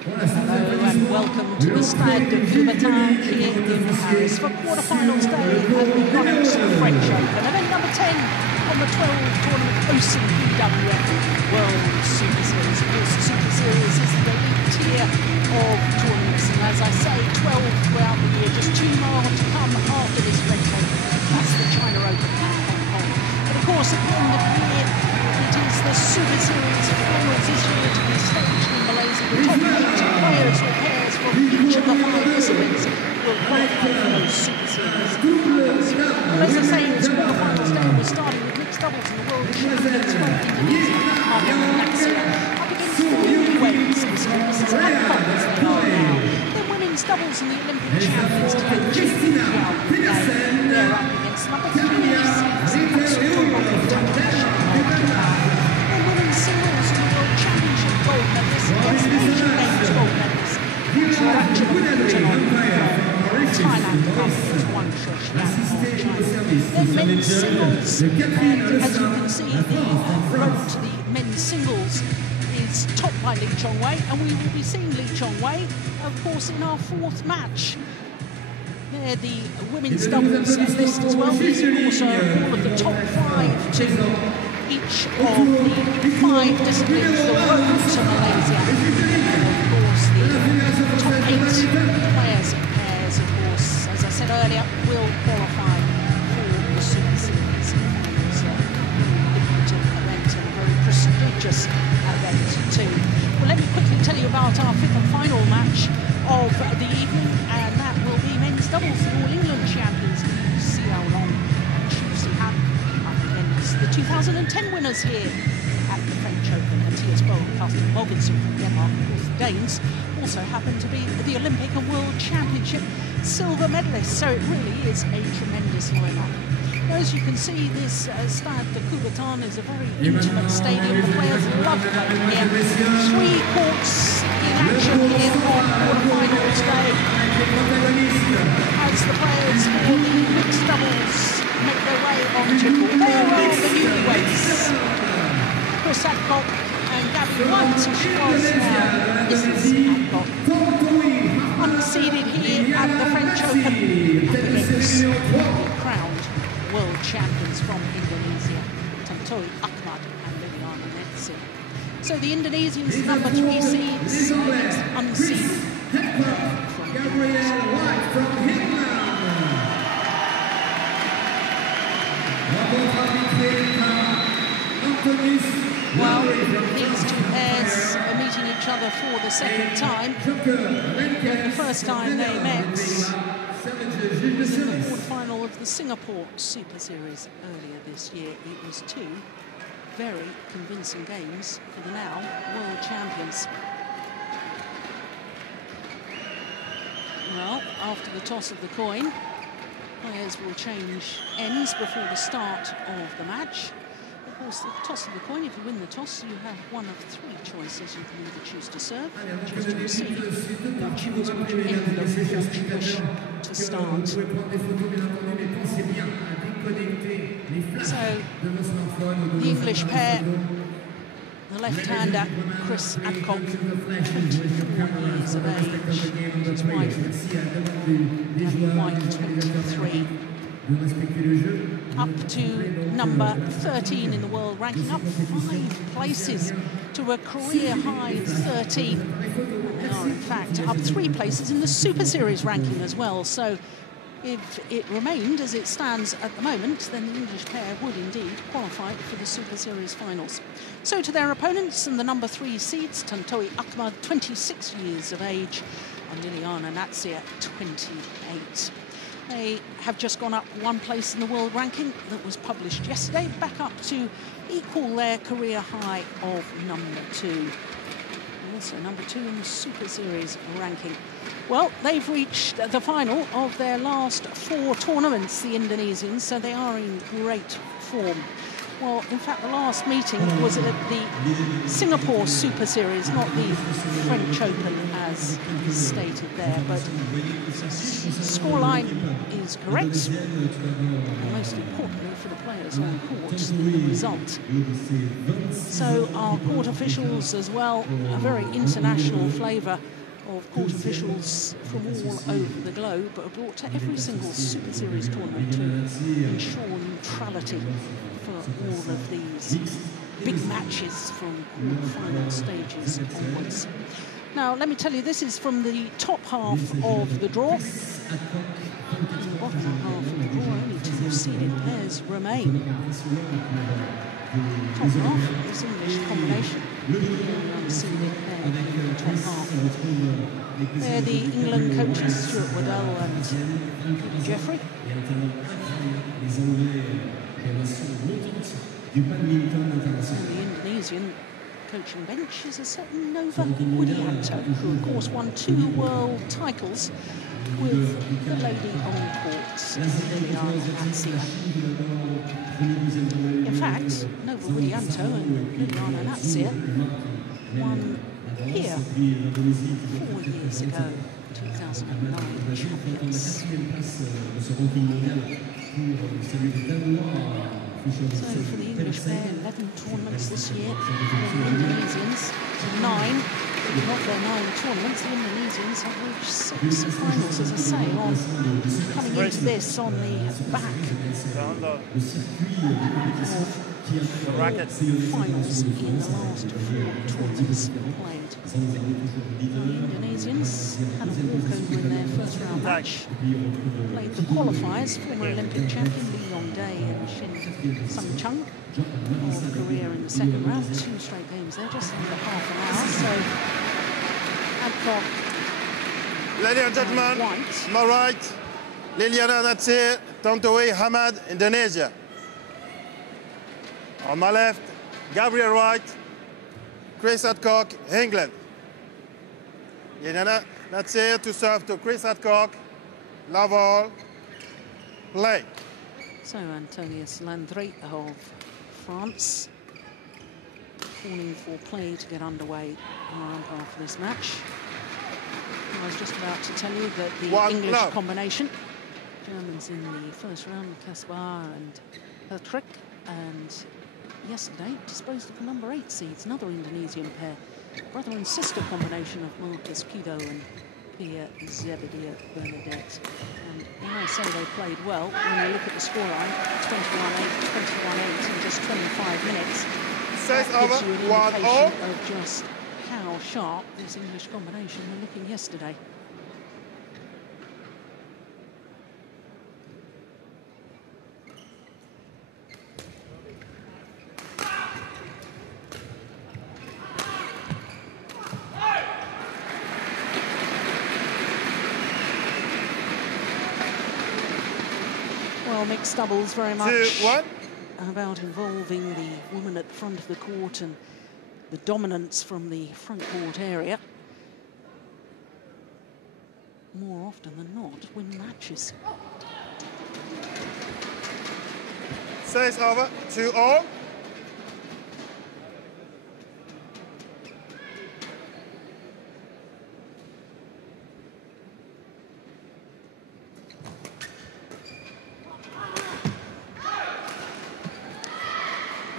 Hello and welcome to the Stade de Coubertin here in Paris for quarterfinals day at the Yonex French Open. Event number 10 on the 12 tournament OSIM BWF World Superseries. Of course, the Super Series is the elite tier of tournaments, and as I say, 12 throughout the year, just 2 more to come after this French Open. That's the China Open and Hong Kong. But of course, at the end of the year, it is the Super Series Finals this year to be staged in Malaysia. The top 8 players or pairs from each of the 5 disciplines will qualify for those Super Series Finals. Well, as I say, it's quarterfinals day. We're starting with mixed doubles in the world champions from Indonesia, L.Natsir, up against the newlyweds, C.Adcock as they are now. Then women's doubles and the Olympic champions today, G.White, they're up against number 3 Then women's singles in the World Championship gold medalists against Asian Games gold medalists. Thailand up against one China. Then men's singles, and as you can see, the road to the men's singles is topped by Lee-Chong-wei, and we will be seeing Lee-Chong-wei, of course, in our 4th match. They're the women's doubles list as well. These, of course, are all of the top 5 to each of the 5 disciplines, the road to Malaysia. And of course, the top 8 players and pairs, of course, as I said earlier, will qualify for the Super Series Finals. A event and a very prestigious event too. Well, let me quickly tell you about our 5th and final match of the evening, and that will be men's doubles. The All England champions, C.Adcock and T.Ahmad, up against the 2010 winners here at the French Open, Matthias Boll, Carsten Mogensen from Denmark. Of course, the Danes also happen to be the Olympic and World Championship silver medalists, so it really is a tremendous lineup. As you can see, this Stade de Coubertin is a very intimate stadium. The players love playing here. 3 courts in action here on quarterfinals day. As the players for the mixed doubles make their way onto court. There are the newlyweds. C.Adcock and Gabrielle, she was C.Adcock. Unseeded here at the French Open against crowned world champions from Indonesia, Tontowi, Ahmad and Liliyana. So the Indonesians, number 3 seeds, against unseeded from Gabrielle from Well, these 2 pairs are meeting each other for the 2nd time. The first time they met was in the quarterfinal of the Singapore Super Series earlier this year. It was 2 very convincing games for the now world champions. Well, after the toss of the coin, players will change ends before the start of the match. Of course, the toss of the coin, if you win the toss, you have one of 3 choices. You can either choose to serve, choose to receive, or choose which end of court you wish to start. So, the English pair, the left-hander, C.Adcock, 24 years of age, his wife, G.White, 23. Up to number 13 in the world ranking, up 5 places to a career-high 13. And they are, in fact, up 3 places in the Super Series ranking as well. So if it remained as it stands at the moment, then the English pair would indeed qualify for the Super Series Finals. So to their opponents, and the number 3 seeds, Tontowi Ahmad, 26 years of age, and L.Natsir, 28. They have just gone up 1 place in the world ranking that was published yesterday, back up to equal their career high of number 2. Also number 2 in the Super Series ranking. Well, they've reached the final of their last 4 tournaments, the Indonesians, so they are in great form. Well, in fact, the last meeting was at the Singapore Super Series, not the French Open, as stated there. But scoreline is correct. And most importantly for the players on court, the result. So our court officials as well, a very international flavour of court officials from all over the globe, are brought to every single Super Series tournament to ensure neutrality for all of these big matches from quarter-final stages onwards. Now, let me tell you, this is from the top half of the draw. In the bottom half of the draw, only 2 seeded pairs remain. Top half, this English combination. Unseeded pair in the top half. They're the England coaches, Stuart Waddell and Jeffrey. And the Indonesian coaching bench is a certain Nova Widianto, who of course won 2 world titles with the lady on court, L.Natsir. In fact, Nova Widianto and L.Natsir won here 4 years ago, 2009 champions. So for the English pair, 11 tournaments this year. The Indonesians, 9. Of their 9 tournaments, the Indonesians have reached 6 finals, as I say, coming into this on the back of finals in the last 4 tournaments played. The Indonesians had a walkover in their first round match. Played the qualifiers, former Olympic champion Lee Yong-dae and Shin Sung-chung of Korea in the second round. 2 straight games there, just under half an hour. So Adcock, ladies and gentlemen, White. my right, Liliyana Natsir, Tontowi, Ahmad, Indonesia. On my left, Gabrielle White, C.Adcock, England. Liliyana Natsir to serve to C.Adcock, love all, play. So Antonius Landry of France calling for play to get underway around half of this match. I was just about to tell you that the English combination, Germans in the first round, Kaspar and Patrick, and yesterday disposed of the number 8 seeds, another Indonesian pair, brother and sister combination of Marcus Kido and Pierre Zebedia Bernadette. And when I say they played well, when you look at the scoreline, 21-8, 21-8 in just 25 minutes, that gives you an indication of just how sharp this English combination were looking yesterday. Well, mixed doubles very much about involving the woman at the front of the court and the dominance from the front court area. More often than not, win matches. Says over, 2-all.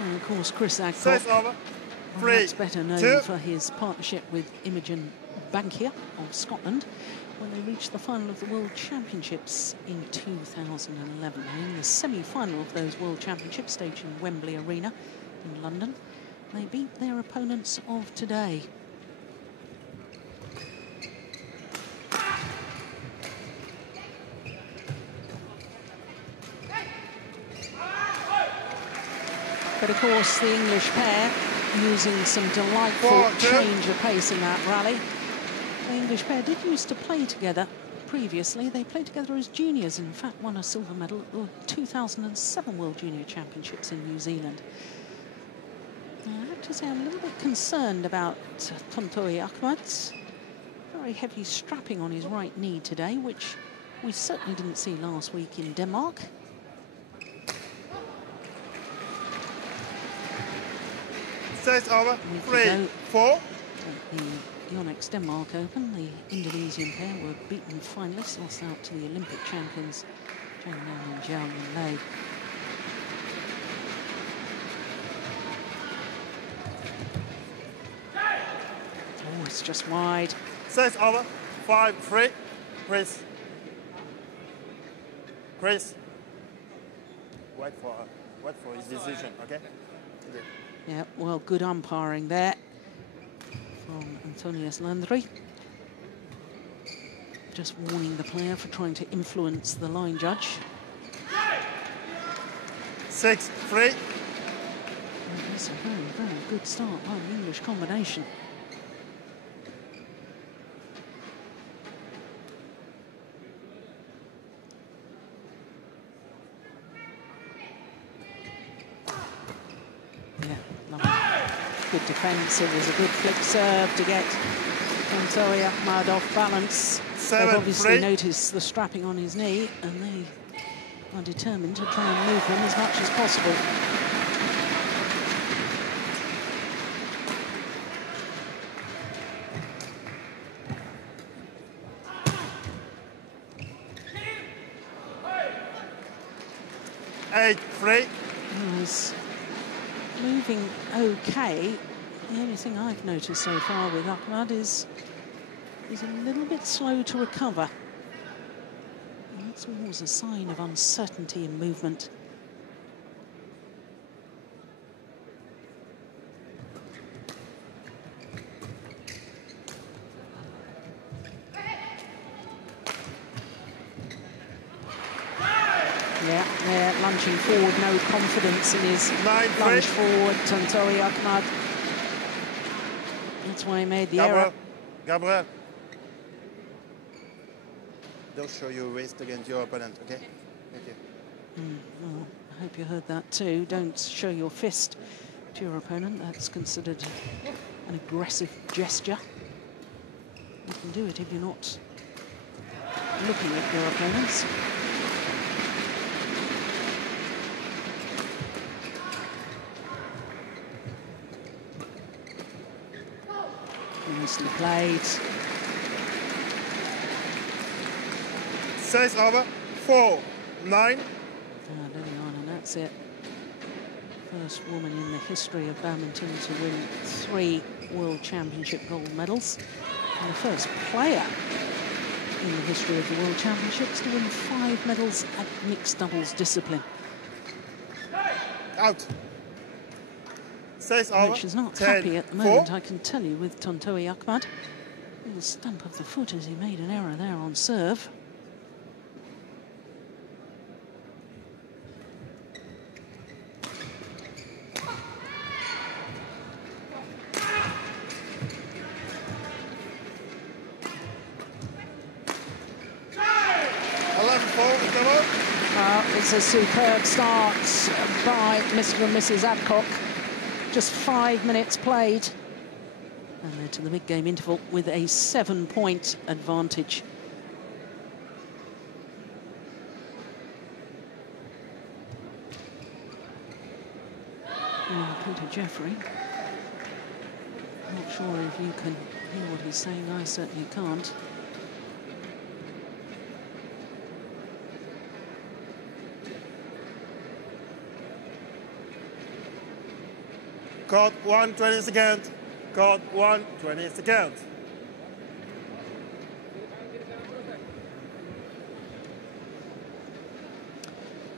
And of course, Chris Adcock, perhaps better known for his partnership with Imogen Bankier of Scotland when they reached the final of the World Championships in 2011. In the semi-final of those World Championships, staged in Wembley Arena in London, they beat their opponents of today. But of course, the English pair using some delightful change of pace in that rally. The English pair did used to play together previously. They played together as juniors and in fact won a silver medal at the 2007 World Junior Championships in New Zealand. Now, I have to say I'm a little bit concerned about Tontowi Ahmad. Very heavy strapping on his right knee today, which we certainly didn't see last week in Denmark. Says over. 3-4. At the Yonex Denmark Open, the Indonesian pair were beaten finalists, lost out to the Olympic champions, Zhang Nan and Zhao Yunlei. Oh, it's just wide. Says over. 5-3. Chris. Chris. Wait for his decision, okay? Yeah, well, good umpiring there from L.Natsir. Just warning the player for trying to influence the line judge. 6-3. It's a very, very good start by the English combination. Good defence. It was a good flick serve to get T.Ahmad off balance. They've obviously noticed the strapping on his knee, and they are determined to try and move him as much as possible. He's moving okay. The only thing I've noticed so far with Ahmad is he's a little bit slow to recover. And that's always a sign of uncertainty in movement. Yeah, they're lunging forward, no confidence in his lunge forward, Ahmad. That's why he made the error. Gabrielle, don't show your wrist against your opponent, okay? Thank you. Well, I hope you heard that too. Don't show your fist to your opponent. That's considered an aggressive gesture. You can do it if you're not looking at your opponents. Nicely played. Says over. 4-9. Liliyana, that's it. First woman in the history of badminton to win 3 World Championship gold medals. And the first player in the history of the World Championships to win 5 medals at mixed doubles discipline. Out. Says over. Which is not happy at the moment, I can tell you, with Ahmad. The stump of the foot as he made an error there on serve. It's a superb start by Mr. and Mrs. Adcock. Just 5 minutes played. And they're to the mid-game interval with a 7-point advantage. Peter Jeffrey. Not sure if you can hear what he's saying. I certainly can't. Code 1, 20 seconds. Code 1, 20 seconds.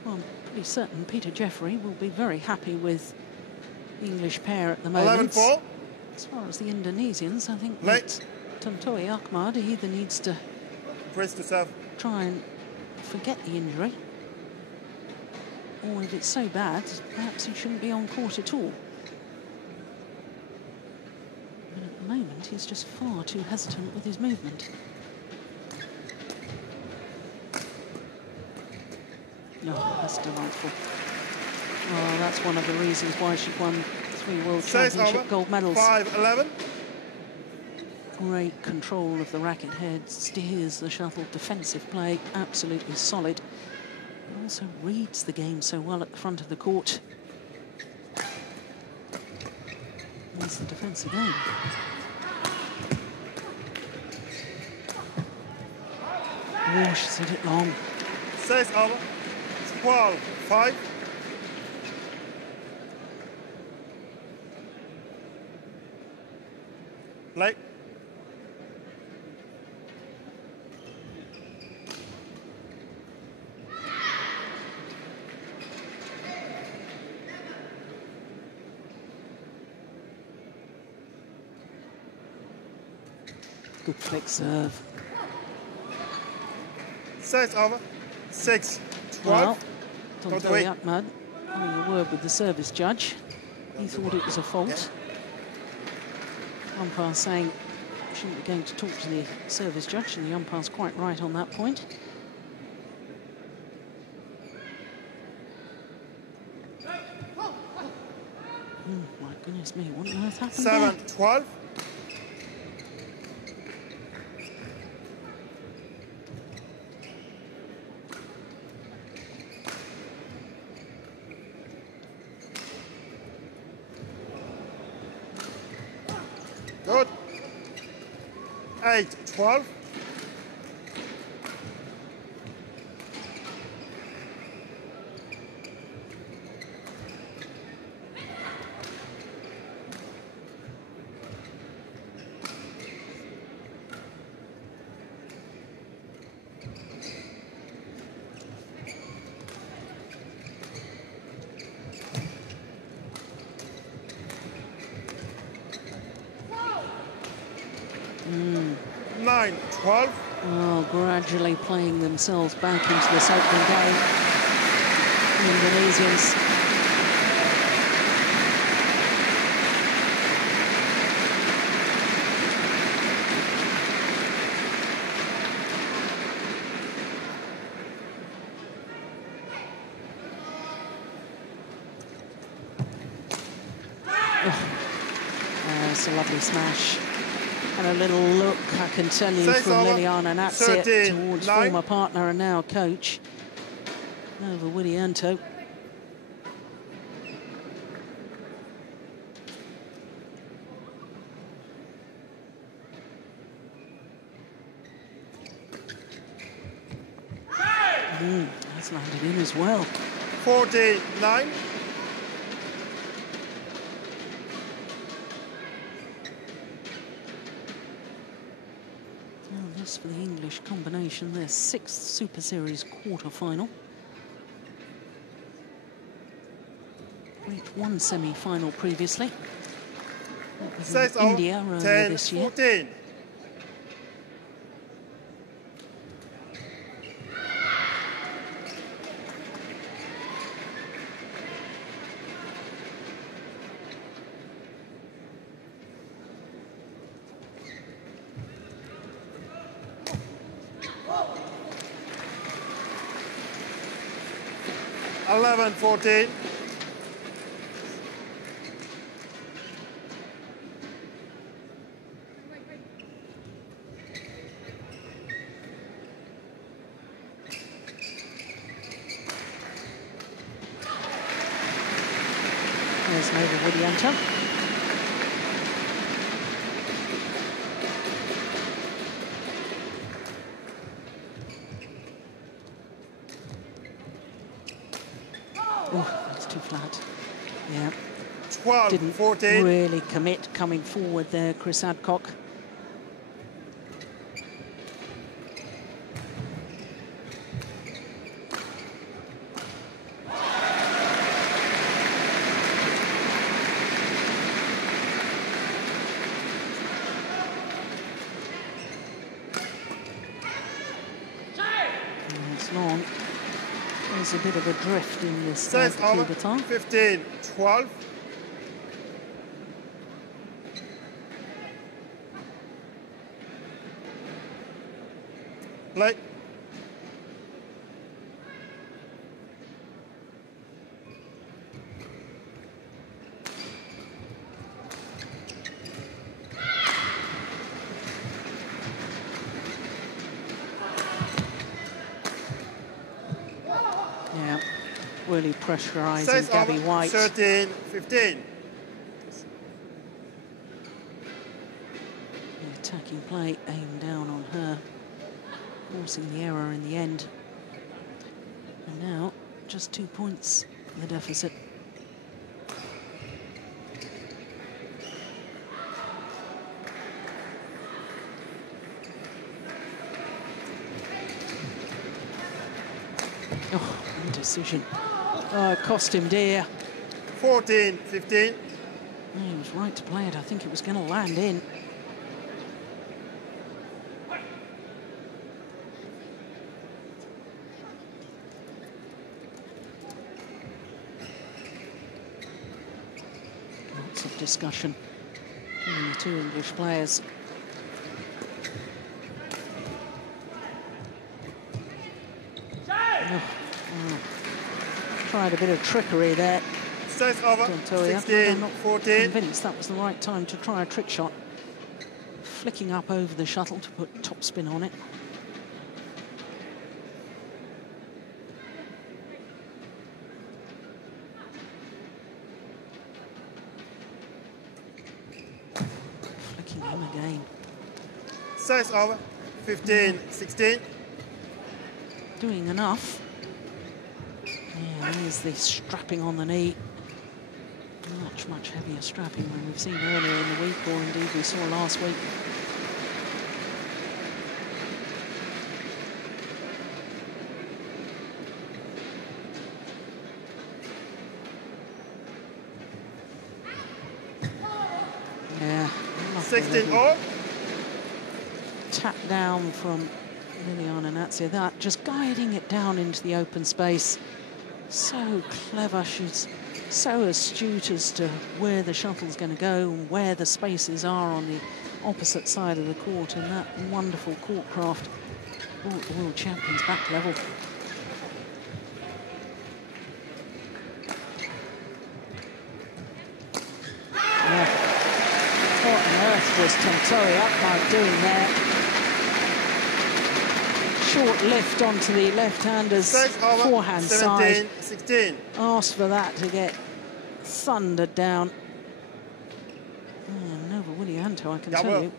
Well, I'm pretty certain Peter Jeffrey will be very happy with the English pair at the moment. 11-4. As far as the Indonesians, I think that Ahmad either needs to try and forget the injury, or if it's so bad, perhaps he shouldn't be on court at all. But at the moment, he's just far too hesitant with his movement. Oh, that's delightful. Oh, that's one of the reasons why she won 3 World Championship gold medals. 5-11. Great control of the racket head, steers the shuttle, defensive play, absolutely solid. Also reads the game so well at the front of the court. That's the defence again. Oh, she's hit it long. 6 over. 12-5. Play. Good flick serve. 6 over. 6-12. Well, T.Ahmad having a word with the service judge. He thought it was a fault. Umpire saying he shouldn't be going to talk to the service judge, and the umpire's quite right on that point. Oh, my goodness me, what on earth happened there? 7-12. Good. 8-12. Mm. 9-12. Oh, gradually playing themselves back into this opening game. The Indonesians. Oh, it's a lovely smash. And a little look, I can tell you, from L.Natsir towards former partner and now coach over Widianto. That's landed in as well. 49. For the English combination, their 6th Super Series quarter-final. Reached one semi-final previously. That was in India earlier this year. 10-14. Eleven, 14. There's Nova Widianto. Oh, that's too flat. Yeah. 12, Didn't 14. really commit coming forward there, C.Adcock. It's long. There's a bit of a drift in this Coubertin. 15-12. Play. Yeah, really pressurising G.White. 13-15. play aimed down on her, forcing the error in the end. And now, just 2 points, the deficit. Oh, indecision. Oh, it cost him dear. 14-15. He was right to play it. I think it was going to land in. Lots of discussion between the two English players. Tried a bit of trickery there. Sets over. Tontowi. 16, I'm not 14. convinced that was the right time to try a trick shot. Flicking up over the shuttle to put topspin on it. Flicking him again. Sets over. 15-16. Doing enough. Yeah, there's the strapping on the knee. Much heavier strapping than we've seen earlier in the week, or indeed we saw last week. Yeah. 16-all. Tap down from Liliyana. That just guiding it down into the open space. So clever. She's so astute as to where the shuttle's going to go and where the spaces are on the opposite side of the court, and that wonderful court craft brought the world champions back level. Yeah. What on earth was T.Ahmad doing there? Short lift onto the left-hander's forehand side. 17-16. Asked for that to get thundered down. Nova Willianto, I can tell you,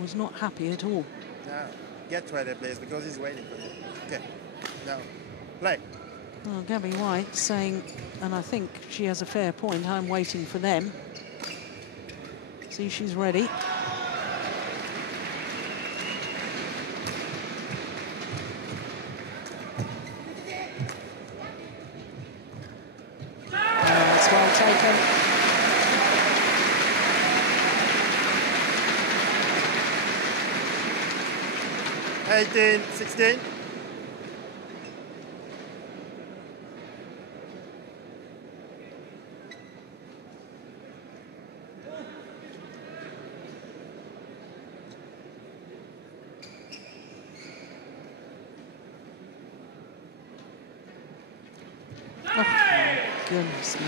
was not happy at all. Now, get ready, please, because he's waiting for you. Okay, now, play. Well, G.White saying, and I think she has a fair point, I'm waiting for them. See, she's ready. That's well taken. Eighteen, 16. Goodness me.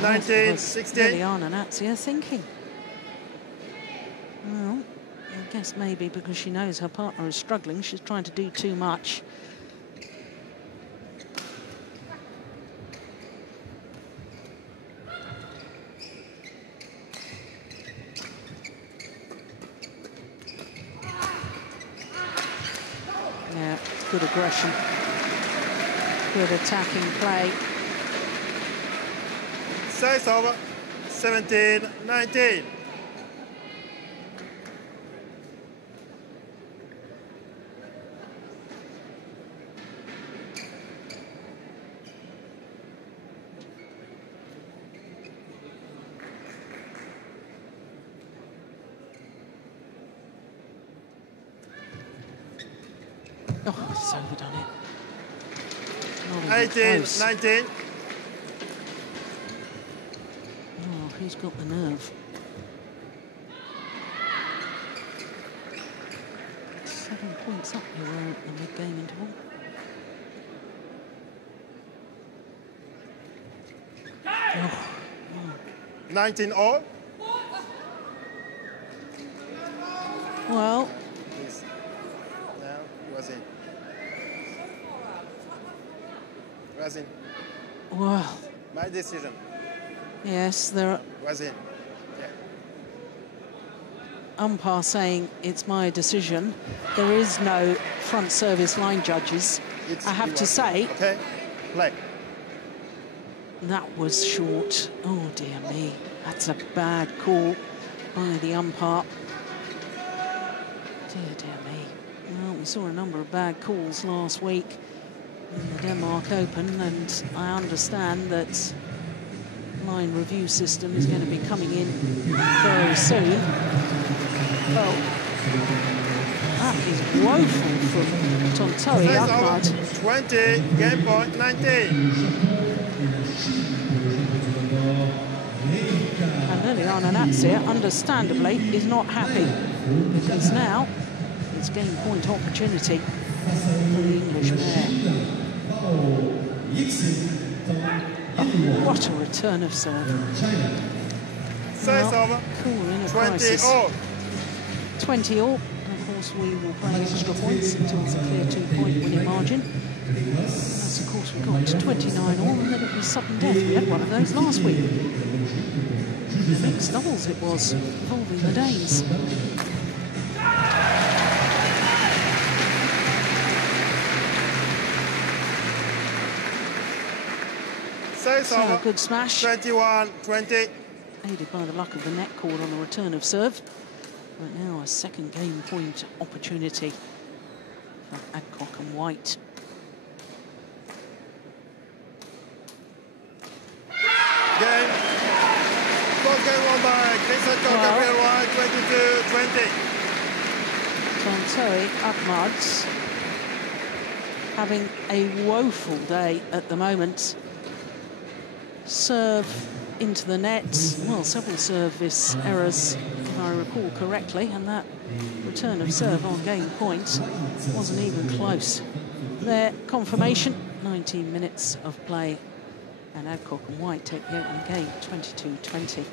19, 16. L.Natsir thinking? Well, I guess maybe because she knows her partner is struggling, she's trying to do too much. Yeah, it's good aggression. Good attacking play. Size over. 17, 19. Oh, it's overdone it. 18, 19. Oh, who's got the nerve? 7 points up here at the mid-game interval. Oh. 19 all. Well. Yes. Now, was in. Was in. Well. My decision. Yes, there are. Was in. Yeah. umpire saying it's my decision. There is no front service line judges. I have to say, okay, play. That was short. Oh, dear me. That's a bad call by the umpire. Dear me. Well, we saw a number of bad calls last week in the Denmark Open, and I understand that line review system is going to be coming in very soon. Well, that is woeful from Tontowi. Ahmad. 20, game point 19. And L.Natsir, understandably, is not happy, because now it's game point opportunity for the English pair. Oh, what a return of serve. Well, cool in a 20 crisis. all. 20 all. And of course, we will play extra points until it's a clear 2-point winning margin. That's, of course, we got to 29 all, and then it was sudden death. We had one of those last week. Mixed doubles it was, involving the Danes. So a good smash. 21-20. Aided by the luck of the net cord on the return of serve. But now a second game point opportunity for Adcock and White. Game. First game won by C.Adcock, Gabrielle White, 22-20. Tontowi, Ahmad, having a woeful day at the moment. Serve into the net. Well, several service errors, if I recall correctly, and that return of serve on game point wasn't even close. Their confirmation, 19 minutes of play, and Adcock and White take the opening game 22-20.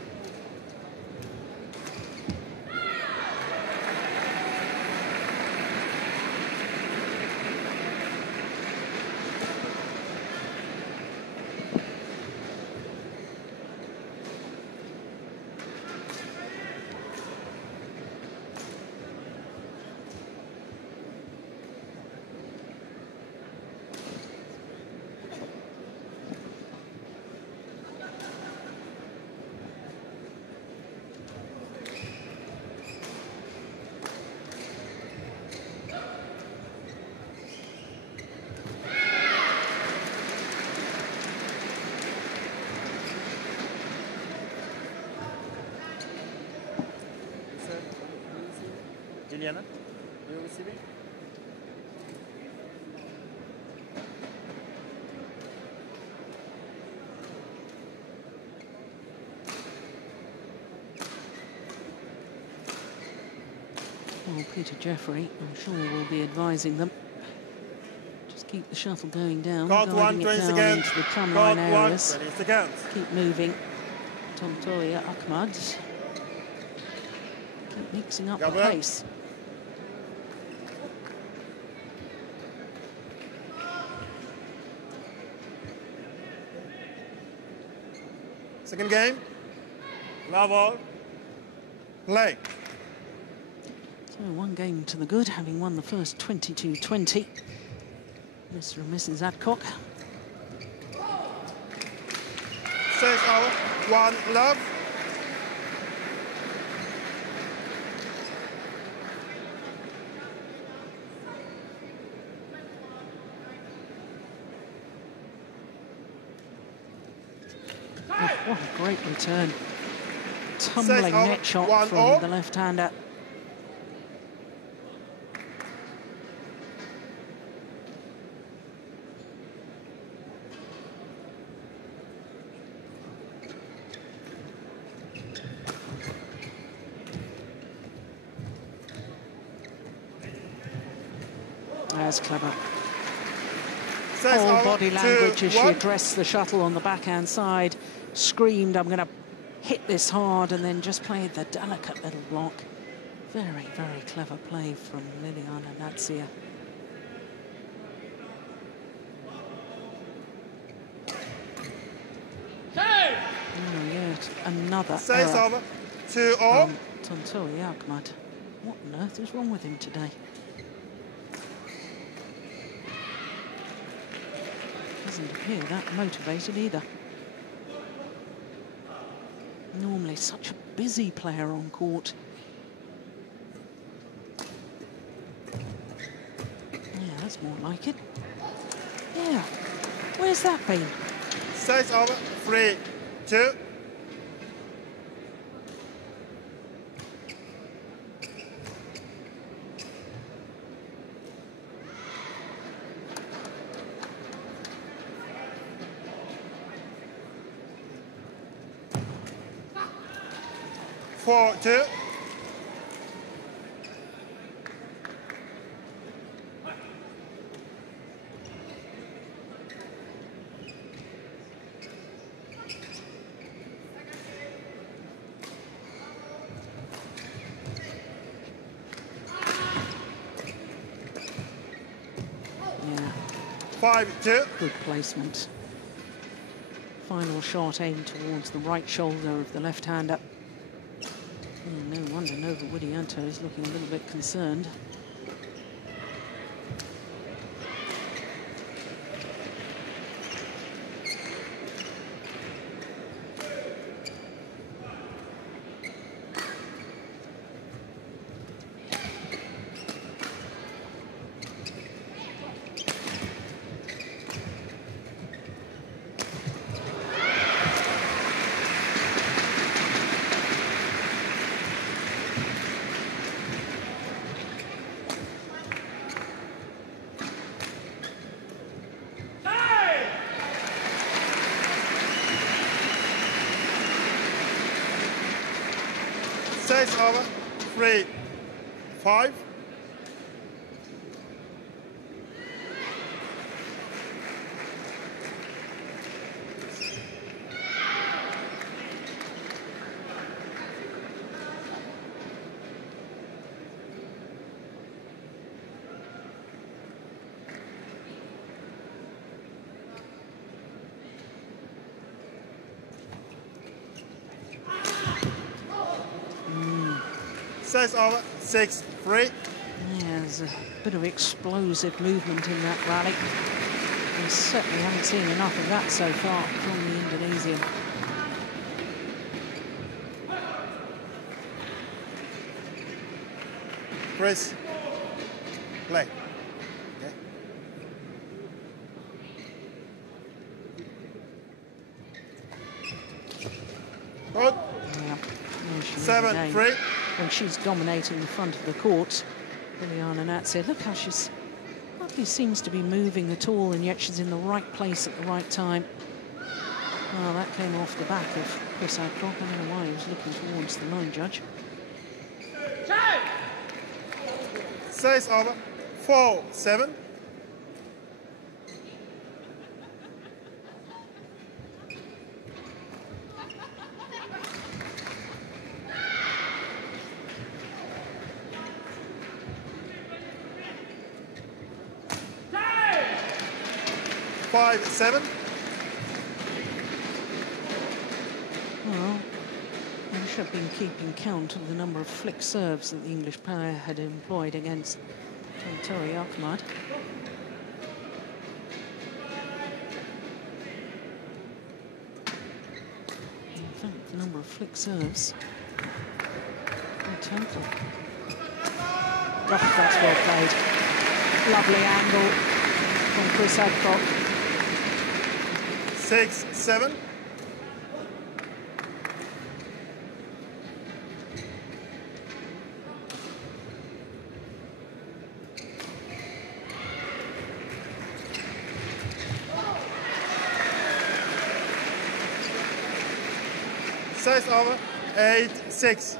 Liliyana, do you receive it? Well, Peter Jeffrey, I'm sure, will be advising them. Just keep the shuttle going down, guiding it down into the tram line areas. Keep moving. Tontowi, Ahmad. Keep mixing up Gabrielle. the pace. Second game. Level. Play. So one game to the good, having won the first 22-20. Mr. and Mrs. Adcock. 6-0, 1 love. Oh, what a great return. Tumbling net shot from the left-hander. That's clever. Whole body language as she addressed the shuttle on the backhand side, screamed, I'm going to hit this hard, and then just played the delicate little block. Very, very clever play from L.Natsir. Oh, yet another error over. 2-all. T.Ahmad. What on earth is wrong with him today? Doesn't appear that motivated either. Normally such a busy player on court. Yeah, that's more like it. Yeah, where's that been? Sets over, 3-2. Four, two. Yeah. 5-2. Good placement. Final shot aimed towards the right shoulder of the left-hander. Oh, no wonder Nova Widianto is looking a little bit concerned. Sets over, 3-5. Sets over, 6-3. Yeah, there's a bit of explosive movement in that rally. We certainly haven't seen enough of that so far from the Indonesian. Chris, play. Good. Yeah. 7-3. When she's dominating the front of the court, L.Natsir. Look how she's hardly seems to be moving at all, and yet she's in the right place at the right time. Well, that came off the back of C.Adcock. I don't know why he was looking towards the line judge. Sets over, 4-7. Five-7. Well, I should have been keeping count of the number of flick serves that the English player had employed against T.Ahmad. In fact, the number of flick serves in total. Oh, that's well played. Lovely angle from C.Adcock. 6-7. Sets over, 8-6.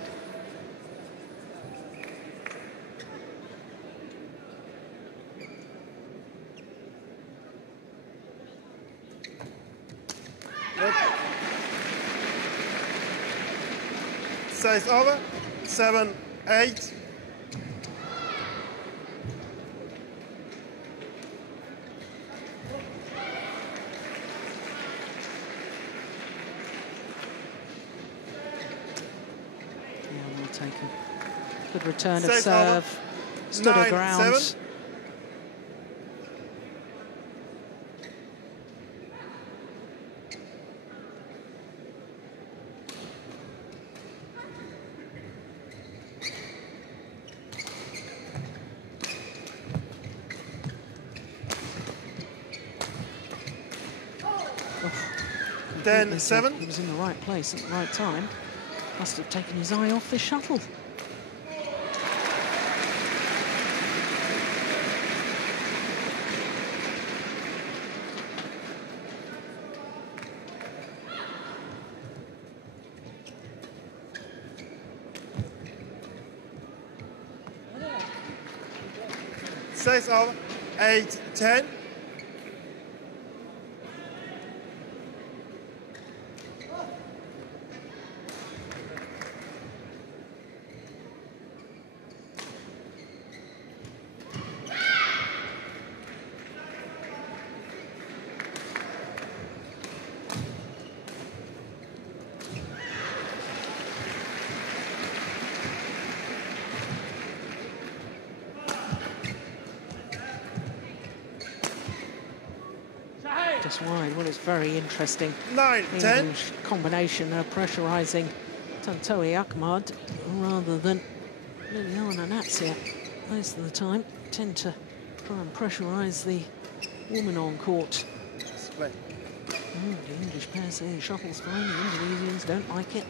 Sets over, 7-8. Good return of Six serve. over. Stood her 9-7. ground. Then 7. He was in the right place at the right time. Must have taken his eye off the shuttle. Six over. 8-10. Just wide. Well, it's very interesting. 9-10. English combination pressurising T.Ahmad rather than Liliyana. Most of the time tend to try and pressurise the woman on court. Display. The English pair say the shuttle's fine, the Indonesians don't like it.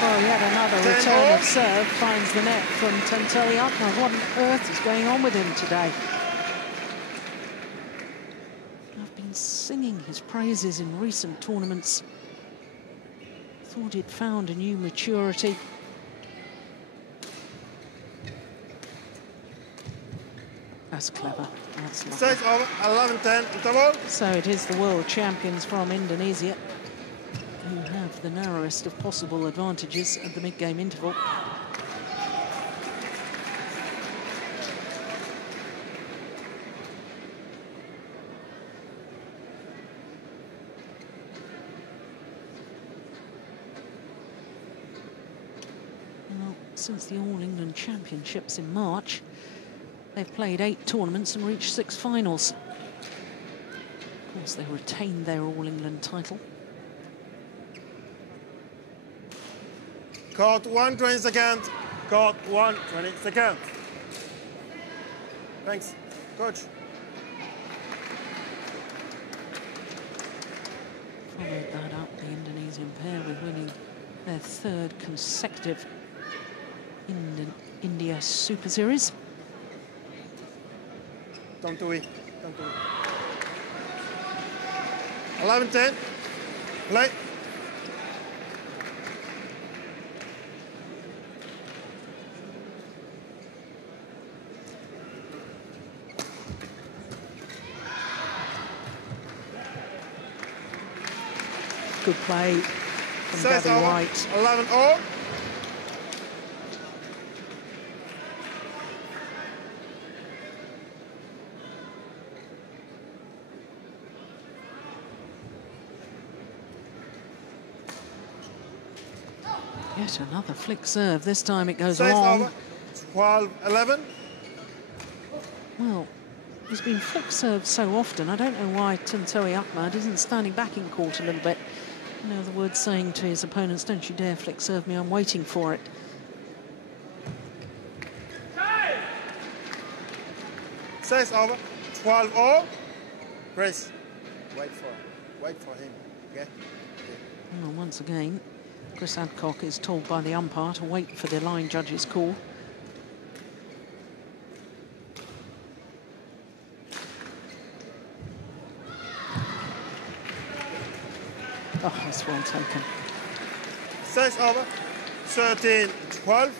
Well, yet another return of serve finds the net from Tontowi. What on earth is going on with him today? I've been singing his praises in recent tournaments. Thought he'd found a new maturity. That's clever. That's lovely. 6 over. 11-10. Interval. So it is the world champions from Indonesia who have the narrowest of possible advantages at the mid-game interval. Well, since the All England Championships in March, they've played 8 tournaments and reached 6 finals. Of course, they retained their All England title. Court 1, 20 seconds. Court 1, 20 seconds. Thanks, coach. Followed that up, the Indonesian pair with winning their 3rd consecutive India Super Series. Tontowi. 11-10. Play. Good play from G.White. 11-all. Yet another flick serve. This time it goes 6 long. over. 12-11. Well, he's been flick served so often. I don't know why T.Ahmad isn't standing back in court a little bit. In other words, saying to his opponents, don't you dare flick serve me, I'm waiting for it. Six over. 12-all. Grace. Wait for him. Okay? Well, once again, C.Adcock is told by the umpire to wait for the line judge's call. Oh, that's well taken. 6 over. 13-12.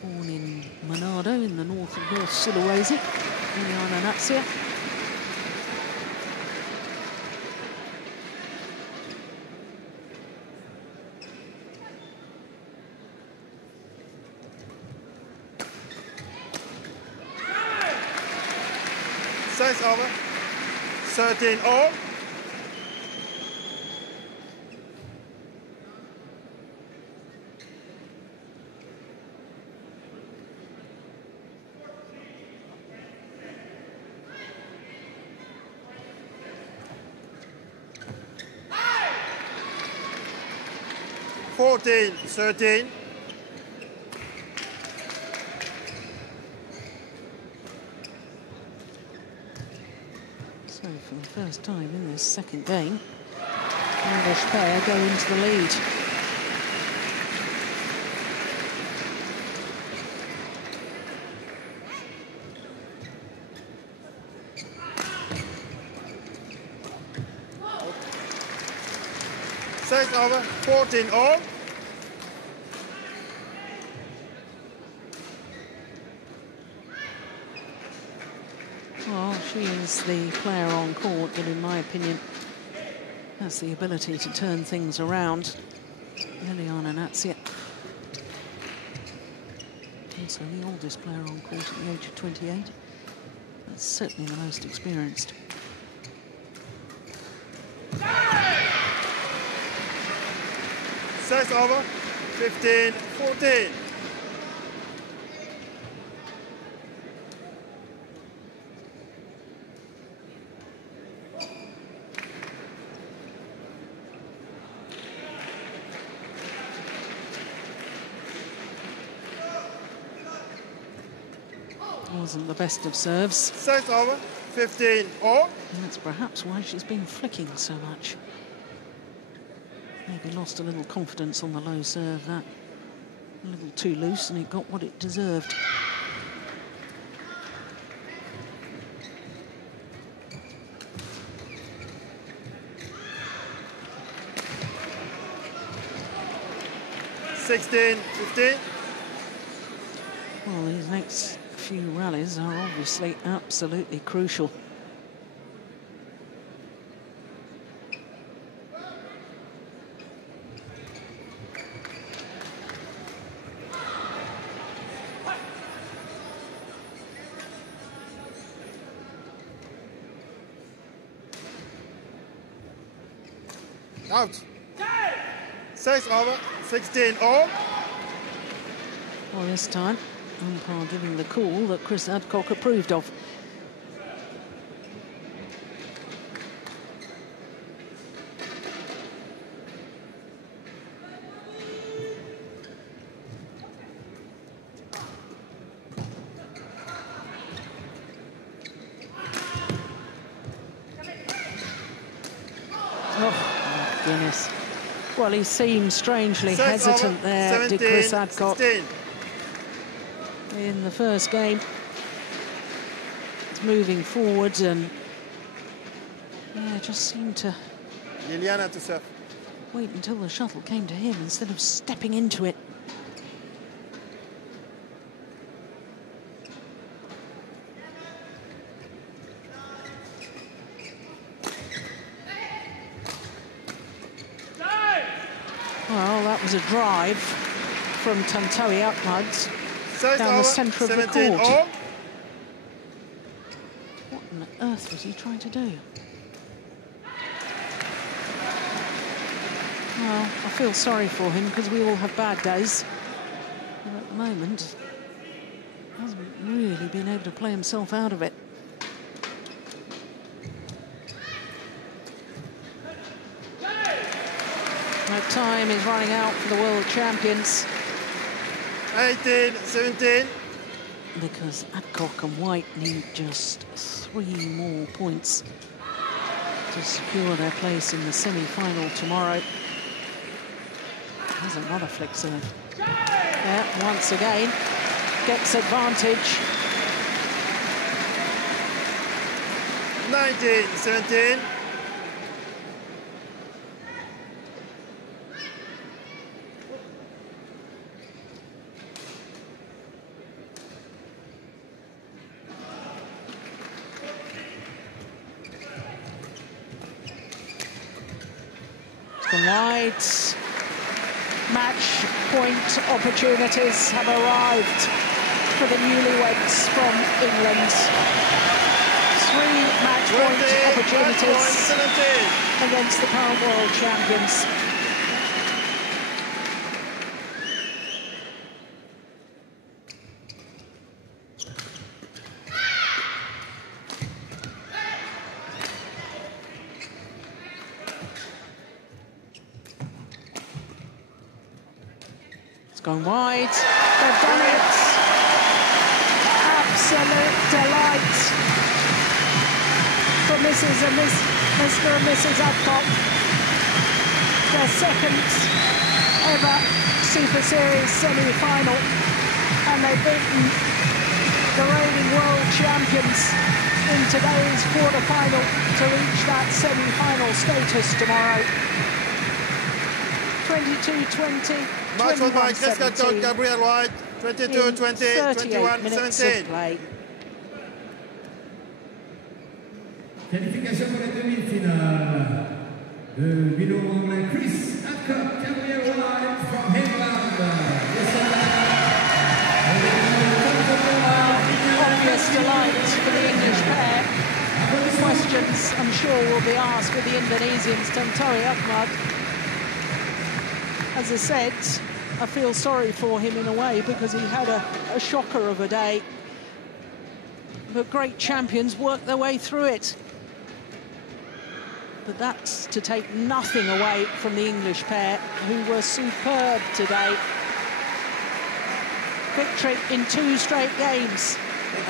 Born in Manado in the north of North Sulawesi, L.Natsir. Service over. 13-all. Fourteen, 13. So for the first time in this second game, the English pair go into the lead. Six over, 14-all. Well, she is the player on court that, in my opinion, has the ability to turn things around. L.Natsir. Also the oldest player on court at the age of 28. That's certainly the most experienced. Six over, 15-14. Wasn't the best of serves. Six over, 15-all. And that's perhaps why she's been flicking so much. Maybe lost a little confidence on the low serve, that. A little too loose, and it got what it deserved. Well, these next few rallies are obviously absolutely crucial. Out. 6 over, 16-all. Well, this time, umpire giving the call that C.Adcock approved of. Oh, my goodness. Well, he seemed strangely hesitant there, did C.Adcock. In the first game, it's moving forward and just seemed to Liliyana to serve. Wait until the shuttle came to him instead of stepping into it. Well, that was a drive from Tontowi upwards down the centre of the court. All. What on earth was he trying to do? Well, I feel sorry for him because we all have bad days. But at the moment, he hasn't really been able to play himself out of it. Now time is running out for the world champions. 18-17. Because Adcock and White need just 3 more points to secure their place in the semi-final tomorrow. There's another flick serve. Yeah, once again, gets advantage. 19-17. White match point opportunities have arrived for the newlyweds from England. 3 match point 20, opportunities match point 17. against the current world champions. It's gone wide. They've done it. Absolute delight for Mrs. and Mr. and Mrs. Adcock. Their second ever Super Series semi-final, and they've beaten the reigning world champions in today's quarter-final to reach that semi-final status tomorrow. 22-20. Match won by C.Adcock, Gabrielle White, 22-20, 21-17. Qualification pour les demi-finales. Le binôme anglais C.Adcock, Gabrielle White from England. Obvious delight for the English pair. Questions, I'm sure, will be asked with the Indonesians, Tontowi, Ahmad. As I said, I feel sorry for him in a way because he had a shocker of a day. But great champions work their way through it. But that's to take nothing away from the English pair, who were superb today. Victory in 2 straight games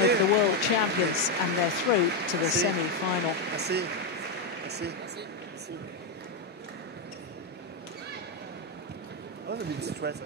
over the world champions, and they're through to the semi-final. Merci. Oh, a bit stressed.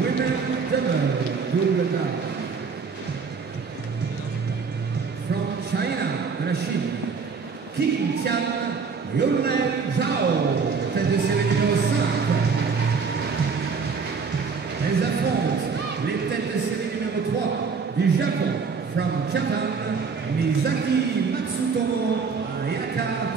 women double double double. From China, de la Chine, Qing Tian, Yunlei Zhao, tête de série numéro 5. Elles affrontent les têtes de série numéro 3 du Japon, from Japan, Misaki Matsutomo, Ayaka.